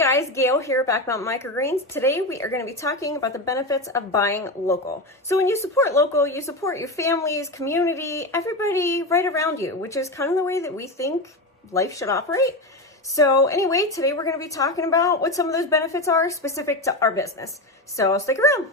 guys, Gail here, Back Mountain Microgreens. Today we are going to be talking about the benefits of buying local. So when you support local, you support your families, community, everybody right around you, which is kind of the way that we think life should operate. So anyway, today we're going to be talking about what some of those benefits are specific to our business. So stick around.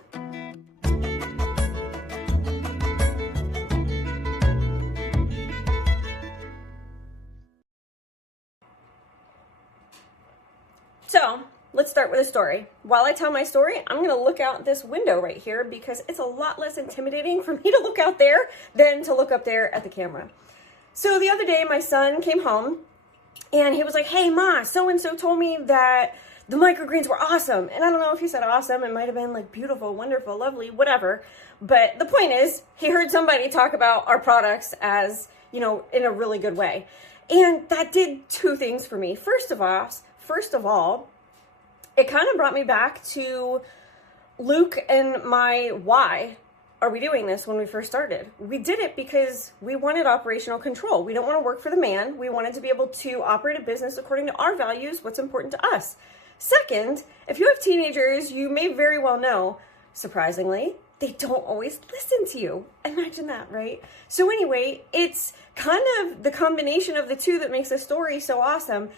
So let's start with a story. While I tell my story, I'm going to look out this window right here because it's a lot less intimidating for me to look out there than to look up there at the camera. So the other day, my son came home and he was like, "Hey, Ma, so-and-so told me that the microgreens were awesome." And I don't know if he said awesome. It might have been like beautiful, wonderful, lovely, whatever. But the point is, he heard somebody talk about our products as, you know, in a really good way. And that did two things for me. First of all, it kind of brought me back to Luke and my why are we doing this when we first started. We did it because we wanted operational control. We don't want to work for the man. We wanted to be able to operate a business according to our values, what's important to us. Second, if you have teenagers, you may very well know, surprisingly, they don't always listen to you. Imagine that, right? So anyway, it's kind of the combination of the two that makes the story so awesome.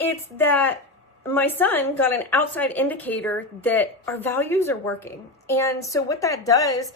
It's that my son got an outside indicator that our values are working. And so what that does,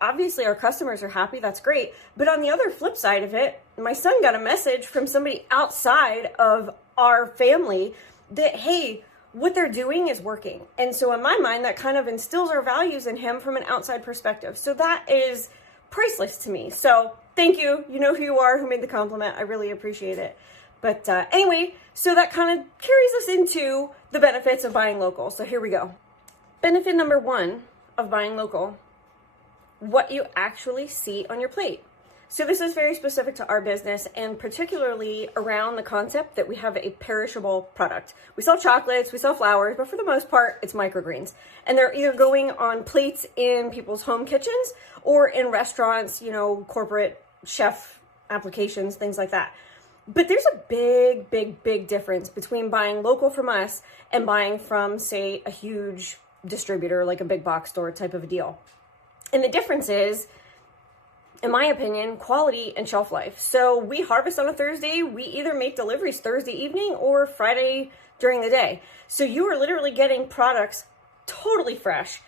obviously our customers are happy, that's great. But on the other flip side of it, my son got a message from somebody outside of our family that, hey, what they're doing is working. And so in my mind, that kind of instills our values in him from an outside perspective. So that is priceless to me. So thank you. You know who you are, who made the compliment. I really appreciate it. But anyway, so that kind of carries us into the benefits of buying local. So here we go. Benefit number one of buying local, what you actually see on your plate. So this is very specific to our business and particularly around the concept that we have a perishable product. We sell chocolates, we sell flowers, but for the most part, it's microgreens. And they're either going on plates in people's home kitchens or in restaurants, you know, corporate chef applications, things like that. But there's a big difference between buying local from us and buying from, say, a huge distributor, like a big box store type of a deal. And the difference is, in my opinion, quality and shelf life. So we harvest on a Thursday. We either make deliveries Thursday evening or Friday during the day. So you are literally getting products totally fresh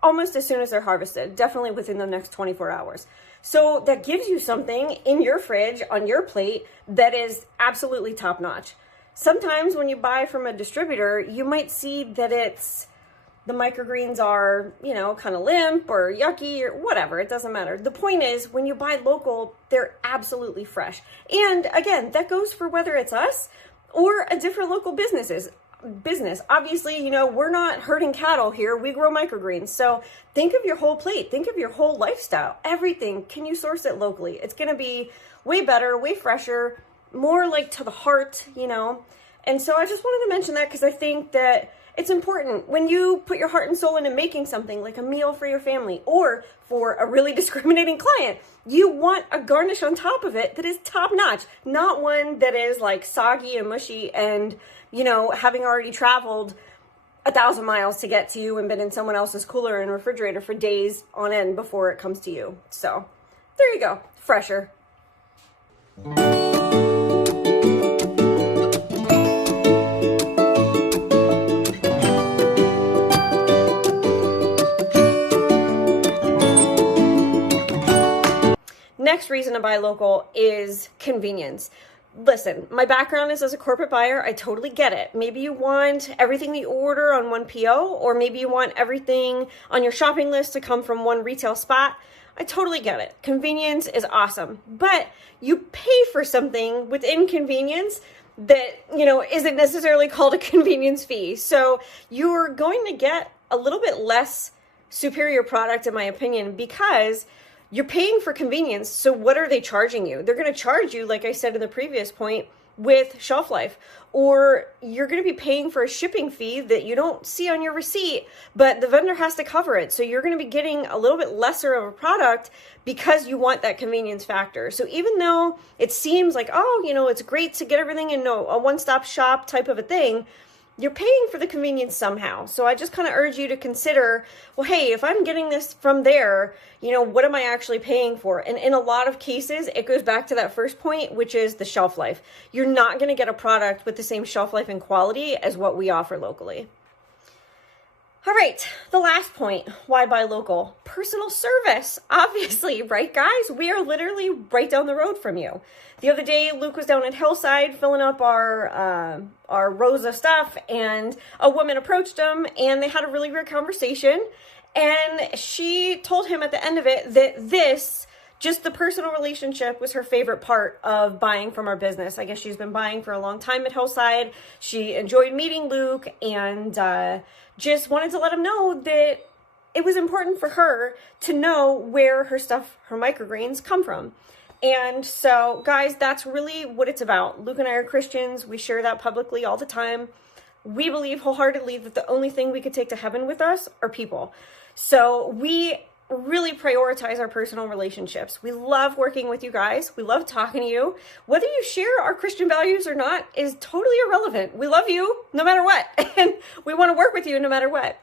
almost as soon as they're harvested, definitely within the next 24 hours. So that gives you something in your fridge, on your plate, that is absolutely top notch. Sometimes when you buy from a distributor, you might see that the microgreens are, you know, kind of limp or yucky or whatever. It doesn't matter. The point is, when you buy local, they're absolutely fresh. And again, that goes for whether it's us or a different local business. Obviously, you know, we're not herding cattle here. We grow microgreens. So think of your whole plate. Think of your whole lifestyle. Everything. Can you source it locally? It's going to be way better, way fresher, more like to the heart, you know. And so I just wanted to mention that because I think that it's important when you put your heart and soul into making something like a meal for your family or for a really discriminating client. You want a garnish on top of it that is top notch, not one that is like soggy and mushy and, you know, having already traveled 1,000 miles to get to you and been in someone else's cooler and refrigerator for days on end before it comes to you. So there you go, fresher. Next reason to buy local is convenience. Listen, my background is as a corporate buyer. I totally get it. Maybe you want everything that you order on one PO, or maybe you want everything on your shopping list to come from one retail spot. I totally get it. Convenience is awesome, but you pay for something with inconvenience that, you know, isn't necessarily called a convenience fee. So you're going to get a little bit less superior product, in my opinion, because you're paying for convenience. So what are they charging you? They're going to charge you, like I said in the previous point, with shelf life, or you're going to be paying for a shipping fee that you don't see on your receipt, but the vendor has to cover it. So you're going to be getting a little bit lesser of a product because you want that convenience factor. So even though it seems like, oh, you know, it's great to get everything in a one-stop shop type of a thing, you're paying for the convenience somehow. So I just kind of urge you to consider, well, hey, if I'm getting this from there, you know, what am I actually paying for? And in a lot of cases, it goes back to that first point, which is the shelf life. You're not going to get a product with the same shelf life and quality as what we offer locally. All right, the last point, why buy local? Personal service, obviously, right guys? We are literally right down the road from you. The other day, Luke was down at Hillside filling up our rows of stuff, and a woman approached him, and they had a really great conversation, and she told him at the end of it that just the personal relationship was her favorite part of buying from our business. I guess she's been buying for a long time at Hillside. She enjoyed meeting Luke, and just wanted to let him know that it was important for her to know where her stuff, her microgreens, come from. And so, guys, that's really what it's about. Luke and I are Christians. We share that publicly all the time. We believe wholeheartedly that the only thing we could take to heaven with us are people. So we really prioritize our personal relationships. We love working with you guys. We love talking to you. Whether you share our Christian values or not is totally irrelevant. We love you no matter what, and we want to work with you no matter what.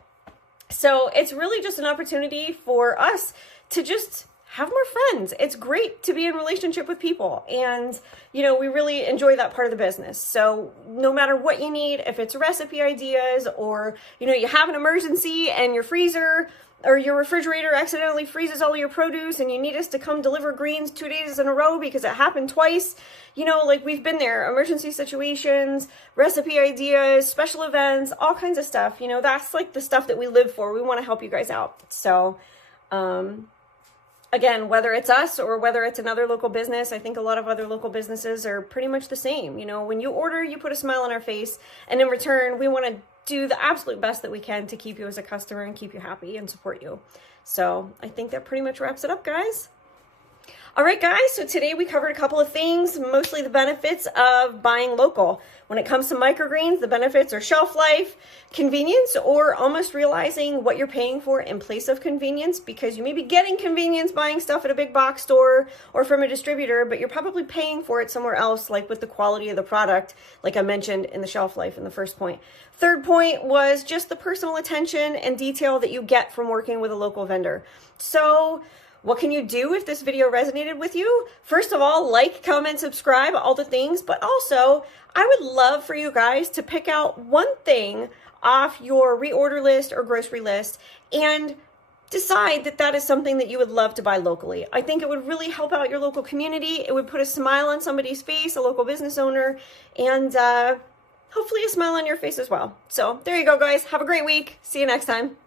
So it's really just an opportunity for us to just have more friends. It's great to be in relationship with people, and you know, we really enjoy that part of the business. So no matter what you need, if it's recipe ideas, or you know, you have an emergency and your freezer or your refrigerator accidentally freezes all your produce and you need us to come deliver greens 2 days in a row because it happened twice, you know, like we've been there. Emergency situations, recipe ideas, special events, all kinds of stuff. You know, that's like the stuff that we live for. We want to help you guys out. So, again, whether it's us or whether it's another local business, I think a lot of other local businesses are pretty much the same. You know, when you order, you put a smile on our face, and in return, we want to do the absolute best that we can to keep you as a customer and keep you happy and support you. So I think that pretty much wraps it up, guys. All right, guys, so today we covered a couple of things, mostly the benefits of buying local. When it comes to microgreens, the benefits are shelf life, convenience, or almost realizing what you're paying for in place of convenience, because you may be getting convenience buying stuff at a big box store or from a distributor, but you're probably paying for it somewhere else, like with the quality of the product, like I mentioned in the shelf life in the first point. Third point was just the personal attention and detail that you get from working with a local vendor. So what can you do if this video resonated with you? First of all, like, comment, subscribe, all the things, but also I would love for you guys to pick out one thing off your reorder list or grocery list and decide that that is something that you would love to buy locally. I think it would really help out your local community. It would put a smile on somebody's face, a local business owner, and hopefully a smile on your face as well. So there you go, guys. Have a great week. See you next time.